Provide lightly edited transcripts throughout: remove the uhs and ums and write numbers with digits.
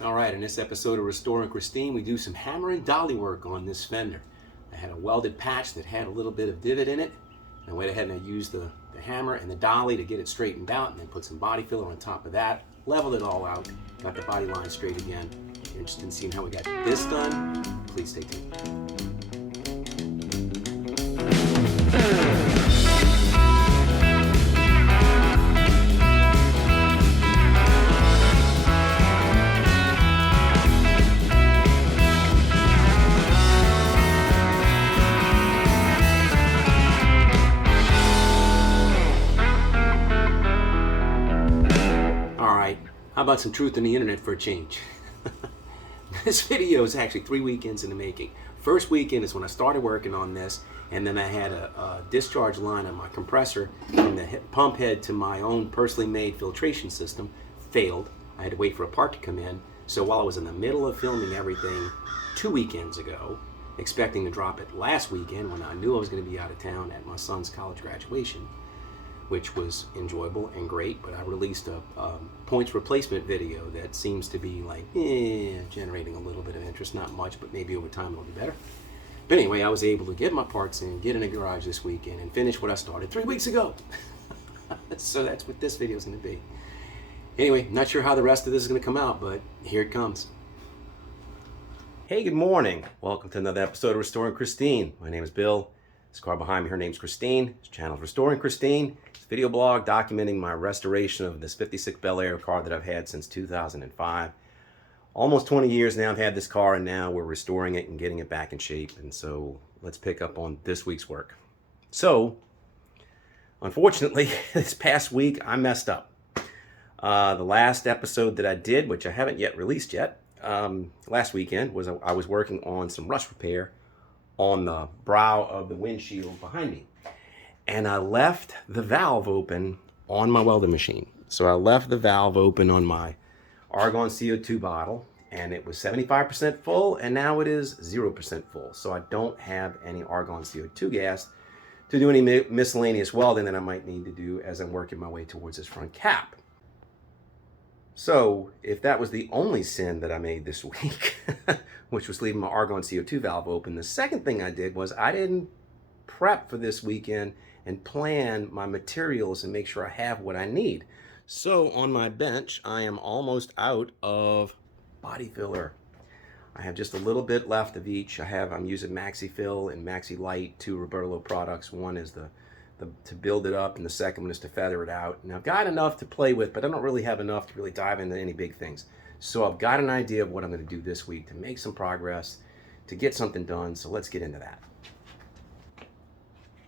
All right, in this episode of Restoring Christine, we do some hammer and dolly work on this fender. I had a welded patch that had a little bit of divot in it. I went ahead and I used the hammer and the dolly to get it straightened out, and then put some body filler on top of that, leveled it all out, got the body line straight again. If you're interested in seeing how we got this done, please stay tuned. How about some truth in the internet for a change? This video is actually 3 weekends in the making. First weekend is when I started working on this, and then I had a discharge line on my compressor from the pump head to my own personally made filtration system failed. I had to wait for a part to come in. So while I was in the middle of filming everything 2 weekends ago, expecting to drop it last weekend when I knew I was going to be out of town at my son's college graduation, which was enjoyable and great, but I released a points replacement video that seems to be like, generating a little bit of interest, not much, but maybe over time it'll be better. But anyway, I was able to get my parts in, get in the garage this weekend, and finish what I started 3 weeks ago. So that's what this video is going to be. Anyway, not sure how the rest of this is going to come out, but here it comes. Hey, good morning. Welcome to another episode of Restoring Christine. My name is Bill. This car behind me, her name's Christine. This channel is Restoring Christine. It's a video blog documenting my restoration of this 56 Bel Air car that I've had since 2005. Almost 20 years now I've had this car, and now we're restoring it and getting it back in shape. And so let's pick up on this week's work. So, unfortunately, this past week I messed up. The last episode that I did, which I haven't yet released yet, last weekend, was I was working on some rust repair on the brow of the windshield behind me. And I left the valve open on my welding machine. So I left the valve open on my argon CO2 bottle, and it was 75% full, and now it is 0% full. So I don't have any argon CO2 gas to do any miscellaneous welding that I might need to do as I'm working my way towards this front cap. So if that was the only sin that I made this week, which was leaving my argon CO2 valve open, the second thing I did was I didn't prep for this weekend and plan my materials and make sure I have what I need. So on my bench, I am almost out of body filler. I have just a little bit left of each. I'm using Maxi Fill and Maxi Light, two Roberto products. One is to build it up, and the second one is to feather it out. And I've got enough to play with, but I don't really have enough to really dive into any big things. So I've got an idea of what I'm going to do this week to make some progress, to get something done. So let's get into that.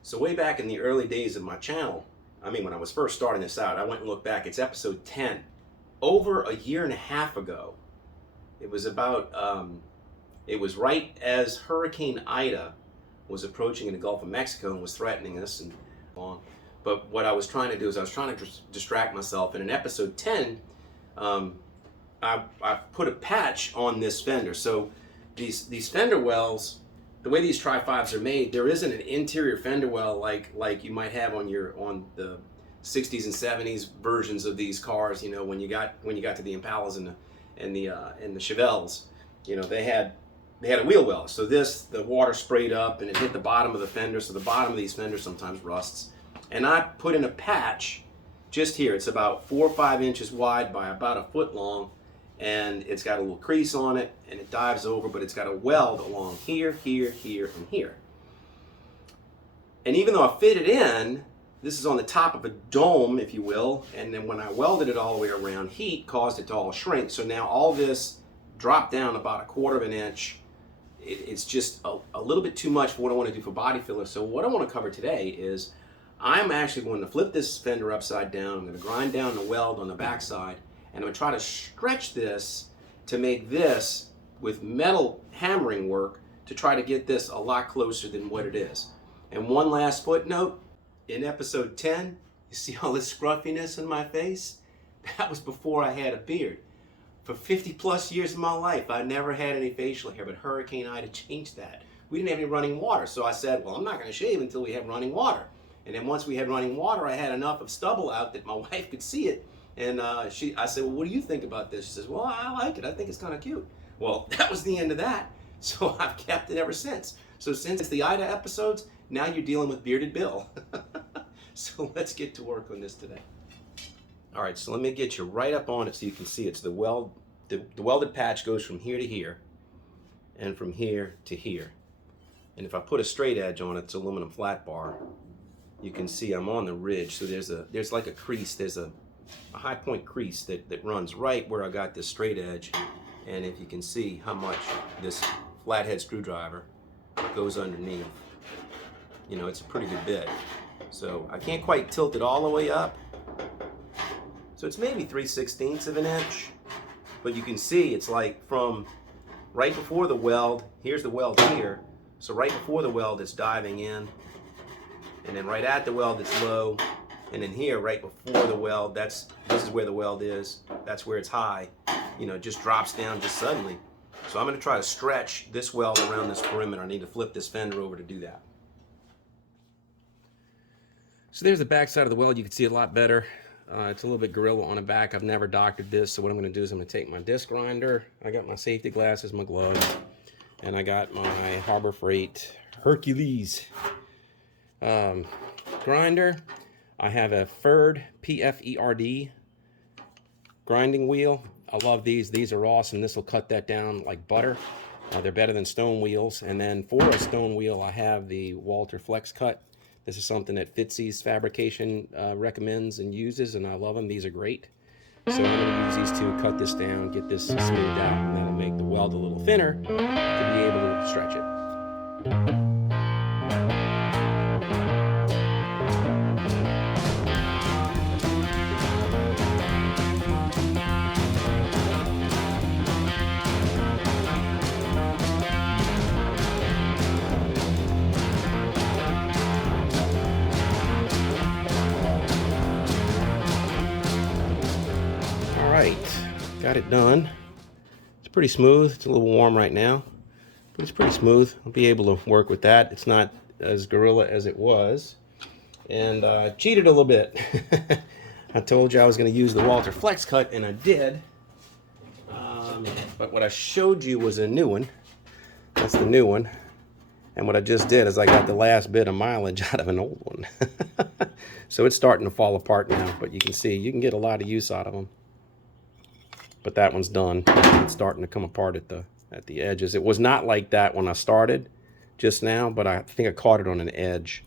So way back in the early days of my channel, when I was first starting this out, I went and looked back. It's episode 10. Over a year and a half ago, it was right as Hurricane Ida was approaching in the Gulf of Mexico and was threatening us and on. But what I was trying to do is I was trying to distract myself. And in episode 10, I put a patch on this fender. So these fender wells, the way these Tri-5s are made, there isn't an interior fender well like you might have on the 60s and 70s versions of these cars. You know, when you got to the Impalas and the Chevelles, you know, they had a wheel well. So the water sprayed up and it hit the bottom of the fender. So the bottom of these fenders sometimes rusts. And I put in a patch just here. It's about 4 or 5 inches wide by about a foot long. And it's got a little crease on it, and it dives over, but it's got a weld along here, here, here, and here. And even though I fit it in, this is on the top of a dome, if you will, and then when I welded it all the way around, heat caused it to all shrink. So now all this dropped down about 1/4 of an inch. It's just a little bit too much for what I want to do for body filler. So what I want to cover today is I'm actually going to flip this fender upside down. I'm going to grind down the weld on the backside, and I'm going to try to stretch this to make this with metal hammering work to try to get this a lot closer than what it is. And one last footnote, in episode 10, you see all this scruffiness in my face? That was before I had a beard. For 50 plus years of my life, I never had any facial hair, but Hurricane Ida changed that. We didn't have any running water, so I said, well, I'm not going to shave until we have running water. And then once we had running water, I had enough of stubble out that my wife could see it, And I said, well, what do you think about this? She says, well, I like it. I think it's kind of cute. Well, that was the end of that. So I've kept it ever since. So since the Ida episodes, now you're dealing with Bearded Bill. So let's get to work on this today. All right, so let me get you right up on it so you can see it's the welded patch goes from here to here and from here to here. And if I put a straight edge on it, it's aluminum flat bar, you can see I'm on the ridge. So there's like a crease, there's a high point crease that runs right where I got this straight edge. And if you can see how much this flathead screwdriver goes underneath, you know, it's a pretty good bit. So I can't quite tilt it all the way up. So it's maybe 3/16 of an inch, but you can see it's like from right before the weld, here's the weld here. So right before the weld it's diving in, and then right at the weld it's low, and then here right before the weld, this is where the weld is, that's where it's high. You know, it just drops down just suddenly. So I'm going to try to stretch this weld around this perimeter. I need to flip this fender over to do that. So there's the back side of the weld. You can see it a lot better. It's a little bit gorilla on the back. I've never doctored this, so what I'm going to do is I'm going to take my disc grinder. I got my safety glasses, my gloves, and I got my Harbor Freight Hercules grinder. I have a Ferd PFERD grinding wheel. I love these. These are awesome. This will cut that down like butter. They're better than stone wheels. And then for a stone wheel, I have the Walter Flex Cut. This is something that Fitzy's Fabrication recommends and uses, and I love them. These are great. So I'm going to use these to cut this down, get this smoothed out, and that'll make the weld a little thinner to be able to stretch it. Got it done. It's pretty smooth. It's a little warm right now, but it's pretty smooth. I'll be able to work with that. It's not as gorilla as it was, and cheated a little bit. I told you I was going to use the Walter Flex Cut, and I did. But what I showed you was a new one. That's the new one. And what I just did is I got the last bit of mileage out of an old one. So it's starting to fall apart now, but you can see you can get a lot of use out of them. But that one's done. It's starting to come apart at the edges. It was not like that when I started just now, but I think I caught it on an edge,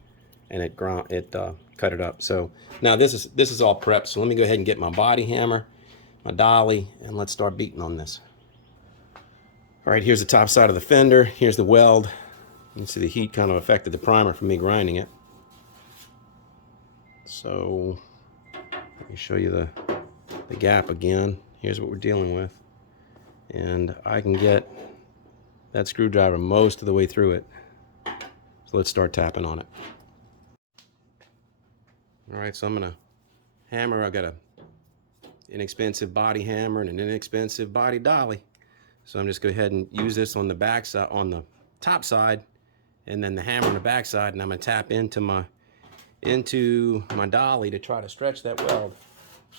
and it cut it up. So now this is all prepped. So let me go ahead and get my body hammer, my dolly, and let's start beating on this. All right, here's the top side of the fender. Here's the weld. You can see the heat kind of affected the primer from me grinding it. So let me show you the gap again. Here's what we're dealing with, and I can get that screwdriver most of the way through it. So let's start tapping on it. All right, so I'm gonna hammer. I got a inexpensive body hammer and an inexpensive body dolly, so I'm just go ahead and use this on the back side, on the top side, and then the hammer on the back side, and I'm gonna tap into my dolly to try to stretch that weld.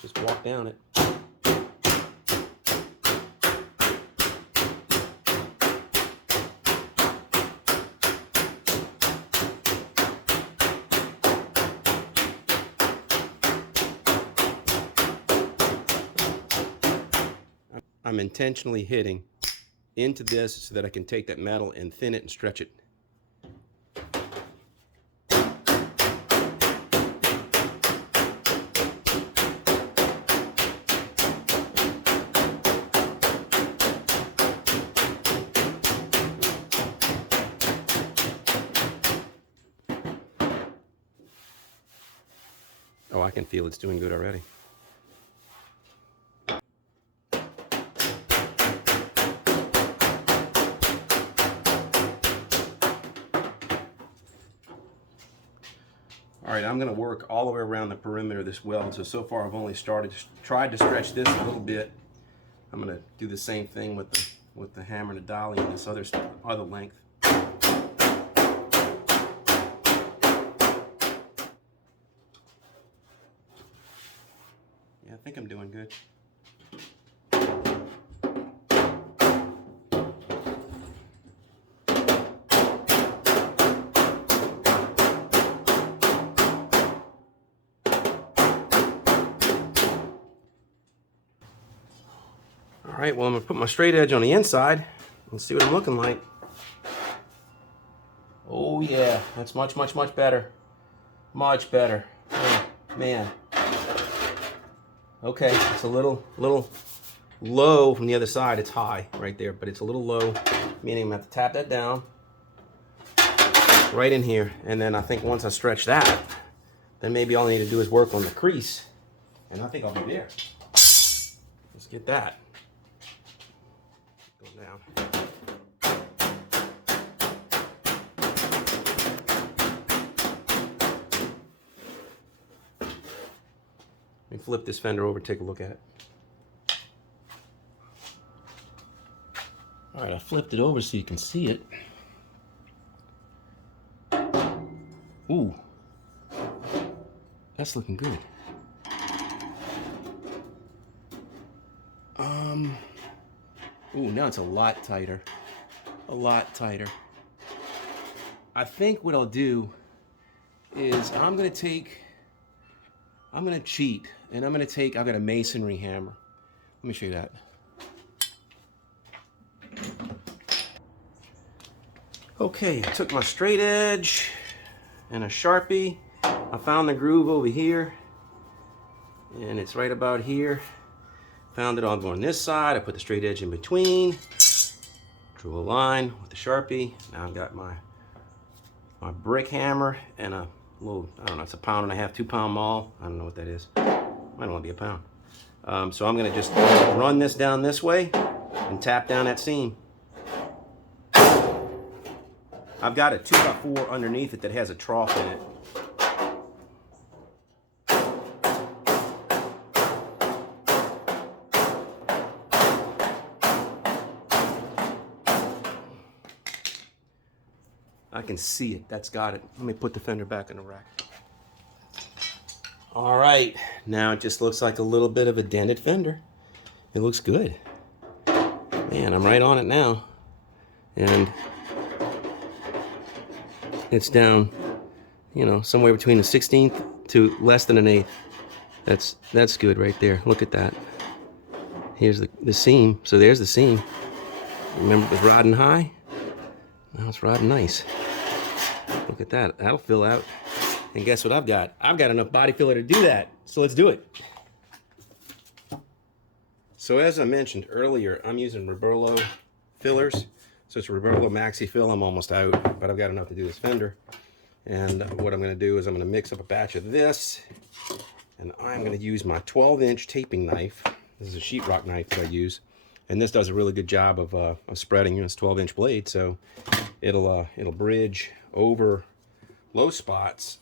Just walk down it. I'm intentionally hitting into this so that I can take that metal and thin it and stretch it. Oh, I can feel it's doing good already. All right, I'm going to work all the way around the perimeter of this weld. So far I've only tried to stretch this a little bit. I'm going to do the same thing with the hammer and the dolly and this other length. Yeah, think I'm doing good. All right, well, I'm gonna put my straight edge on the inside and see what I'm looking like. Oh yeah, that's much, much, much better. Much better. Oh, man. Okay, it's a little low from the other side. It's high right there, but it's a little low, meaning I'm gonna have to tap that down right in here. And then I think once I stretch that, then maybe all I need to do is work on the crease. And I think I'll be there. Let's get that. Go down. Let me flip this fender over, take a look at it. All right, I flipped it over so you can see it. Ooh, that's looking good. Ooh, now it's a lot tighter. A lot tighter. I think what I'll do is I'm gonna cheat, and I've got a masonry hammer. Let me show you that. Okay, I took my straight edge and a Sharpie. I found the groove over here, and it's right about here. Found it on going this side. I put the straight edge in between, drew a line with the Sharpie. Now I've got my brick hammer and a little, I don't know, it's 1.5 pound, 2 pound maul. I don't know what that is. Might only be a pound. So I'm gonna just run this down this way and tap down that seam. I've got a 2x4 underneath it that has a trough in it. I can see it. That's got it. Let me put the fender back in the rack. All right. Now it just looks like a little bit of a dented fender. It looks good. Man, I'm right on it now. And it's down, you know, somewhere between a 16th to less than an 1/8. That's good right there. Look at that. Here's the seam. So there's the seam. Remember it was riding high? Now it's riding nice. Look at that. That'll fill out. And guess what I've got? I've got enough body filler to do that. So let's do it. So as I mentioned earlier, I'm using Roberlo fillers. So it's Roberlo Maxi Fill. I'm almost out, but I've got enough to do this fender. And what I'm going to do is I'm going to mix up a batch of this, and I'm going to use my 12-inch taping knife. This is a sheetrock knife that I use, and this does a really good job of spreading. You know, it's 12-inch blade, so it'll bridge over low spots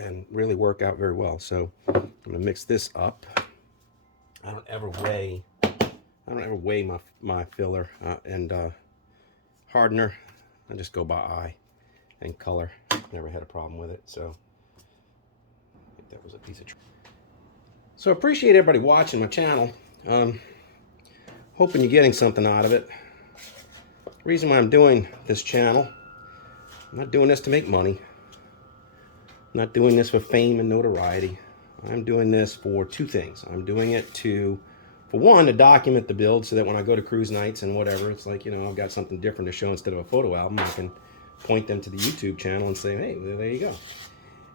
and really work out very well. So I'm going to mix this up. I don't ever weigh my filler and hardener. I just go by eye and color. Never had a problem with it, so I think that was a piece of so I appreciate everybody watching my channel. Hoping you're getting something out of it. The reason why I'm doing this channel, I'm not doing this to make money. I'm not doing this for fame and notoriety. I'm doing this for two things. I'm doing it for one, to document the build so that when I go to cruise nights and whatever, it's like, you know, I've got something different to show instead of a photo album. I can point them to the YouTube channel and say, hey, there you go.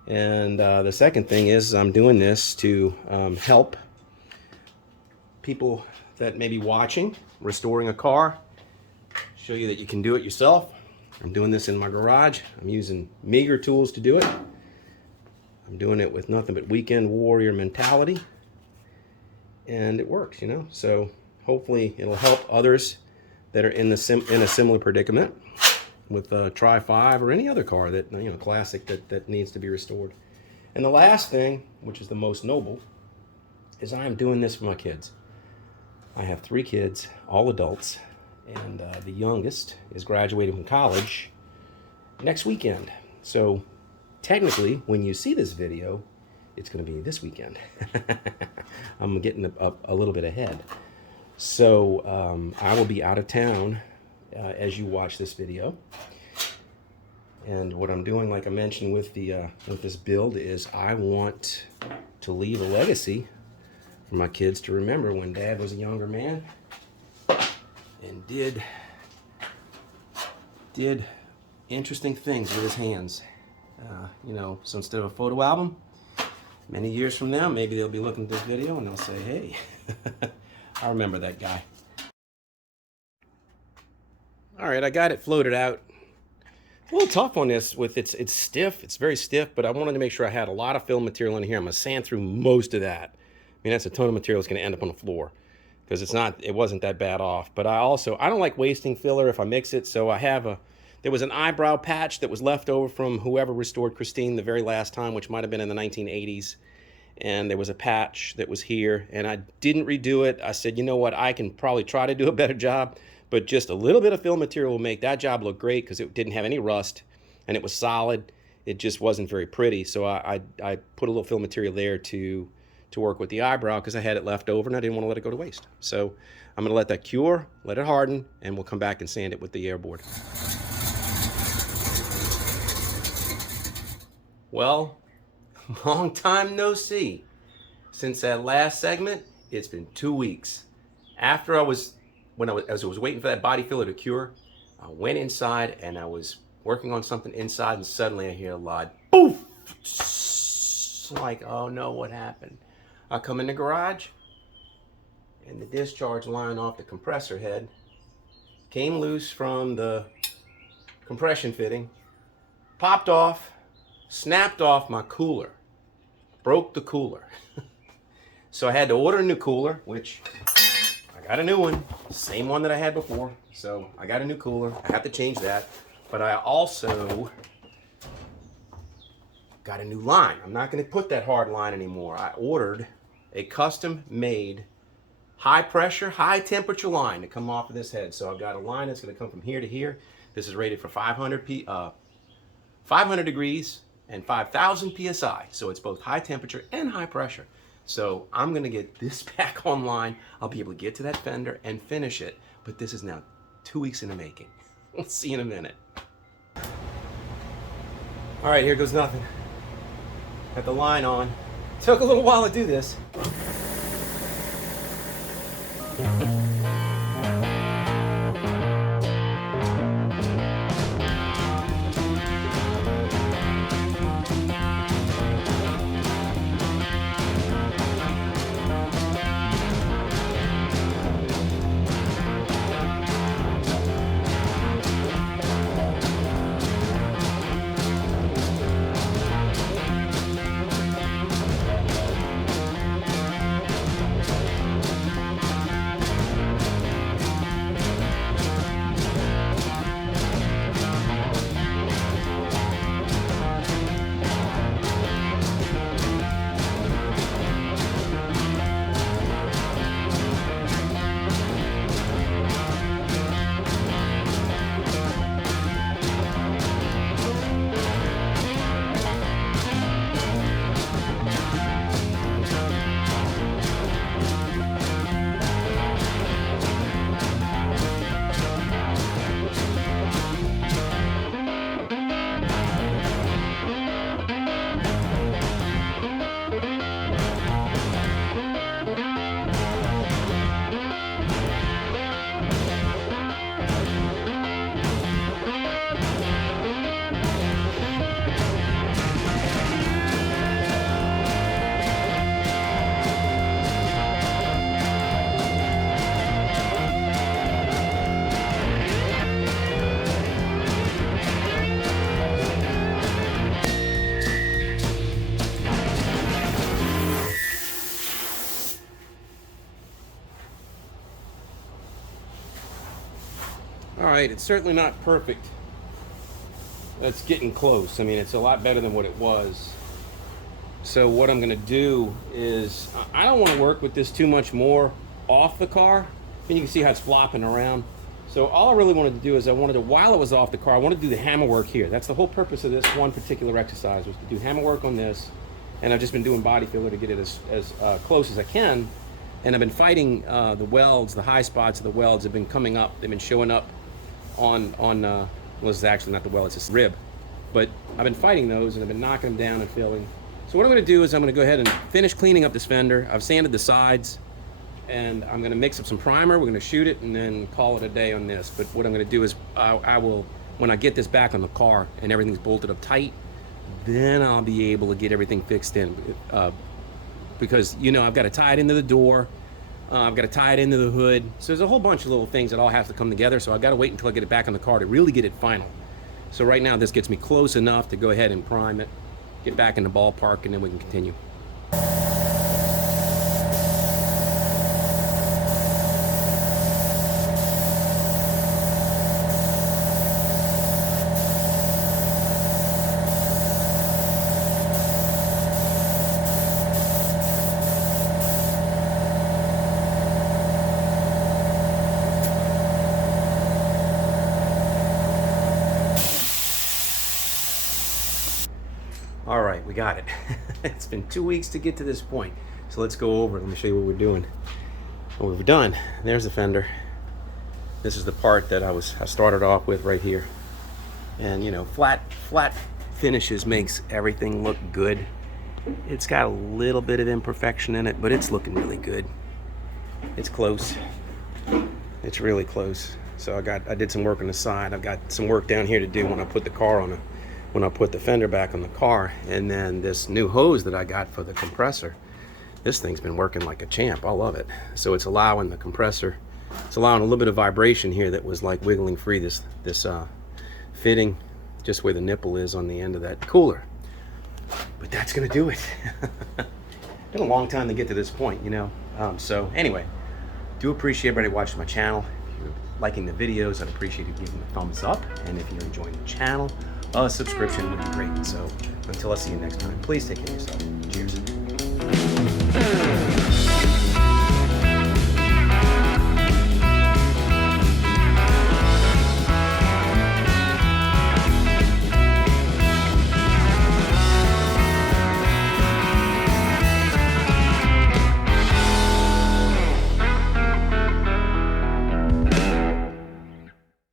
And the second thing is I'm doing this to help people that may be watching, restoring a car, show you that you can do it yourself. I'm doing this in my garage. I'm using meager tools to do it. I'm doing it with nothing but weekend warrior mentality. And it works, you know. So hopefully it'll help others that are in a similar predicament with a Tri-5 or any other car that, you know, classic that needs to be restored. And the last thing, which is the most noble, is I am doing this for my kids. I have 3 kids, all adults, and the youngest is graduating from college next weekend. So technically, when you see this video, it's going to be this weekend. I'm getting a little bit ahead. So I will be out of town as you watch this video. And what I'm doing, like I mentioned with this build, is I want to leave a legacy for my kids to remember when Dad was a younger man and did interesting things with his hands. You know, so instead of a photo album, many years from now, maybe they'll be looking at this video and they'll say, hey, I remember that guy. All right, I got it floated out. A little tough on this with it's stiff. It's very stiff, but I wanted to make sure I had a lot of fill material in here. I'm gonna sand through most of that. I mean, that's a ton of material that's gonna end up on the floor because it wasn't that bad off. But I don't like wasting filler if I mix it. So there was an eyebrow patch that was left over from whoever restored Christine the very last time, which might have been in the 1980s. And there was a patch that was here, and I didn't redo it. I said, you know what, I can probably try to do a better job, but just a little bit of fill material will make that job look great because it didn't have any rust and it was solid. It just wasn't very pretty. So I put a little fill material there to work with the eyebrow because I had it left over and I didn't want to let it go to waste. So I'm going to let that cure, let it harden, and we'll come back and sand it with the airboard. Well, long time no see. Since that last segment, it's been 2 weeks. After as I was waiting for that body filler to cure, I went inside and I was working on something inside, and suddenly I hear a loud poof. Like, oh no, what happened? I come in the garage and the discharge line off the compressor head came loose from the compression fitting, popped off, snapped off my cooler, broke the cooler. So I had to order a new cooler, which I got a new one, same one that I had before. So I got a new cooler. I have to change that. But I also got a new line. I'm not going to put that hard line anymore. I ordered a custom-made high pressure, high temperature line to come off of this head. So I've got a line that's going to come from here to here. This is rated for 500 degrees and 5,000 psi. So it's both high temperature and high pressure. So I'm going to get this back online. I'll be able to get to that fender and finish it. But this is now 2 weeks in the making. We'll see in a minute. All right, here goes nothing. Got the line on. Took a little while to do this. All right, it's certainly not perfect. That's getting close. I mean, it's a lot better than what it was. So what I'm gonna do is, I don't wanna work with this too much more off the car. And you can see how it's flopping around. So all I really wanted to do is while it was off the car, I wanted to do the hammer work here. That's the whole purpose of this one particular exercise, was to do hammer work on this and I've just been doing body filler to get it as close as I can. And I've been fighting the welds, the high spots of the welds have been coming up. They've been showing up on well, this is actually not the weld, it's this rib. But I've been fighting those, and I've been knocking them down and filling. So what I'm going to do is I'm going to go ahead and finish cleaning up this fender. I've sanded the sides, and I'm going to mix up some primer. We're going to shoot it and then call it a day on this. But what I'm going to do is I will, when I get this back on the car and everything's bolted up tight, then I'll be able to get everything fixed in. Because, you know, I've got to tie it into the door. I've got to tie it into the hood. So there's a whole bunch of little things that all have to come together. So I've got to wait until I get it back on the car to really get it final. So right now this gets me close enough to go ahead and prime it, get back in the ballpark, and then we can continue. All right, we got it. It's been 2 weeks to get to this point. So let's go over it. Let me show you what we're doing. What we've done, there's the fender. This is the part that I started off with right here. And you know, flat finishes makes everything look good. It's got a little bit of imperfection in it, but it's looking really good. It's close. It's really close. So I did some work on the side. I've got some work down here to do when I put the car on when I put the fender back on the car. And then this new hose that I got for the compressor, this thing's been working like a champ. I love it. So it's allowing the compressor, it's allowing a little bit of vibration here that was like wiggling free this fitting just where the nipple is on the end of that cooler. But that's gonna do it. Been a long time to get to this point, you know. So anyway, do appreciate everybody watching my channel. If you're liking the videos, I'd appreciate you giving a thumbs up. And if you're enjoying the channel, a subscription would be great. So until I see you next time, please take care of yourself. Cheers.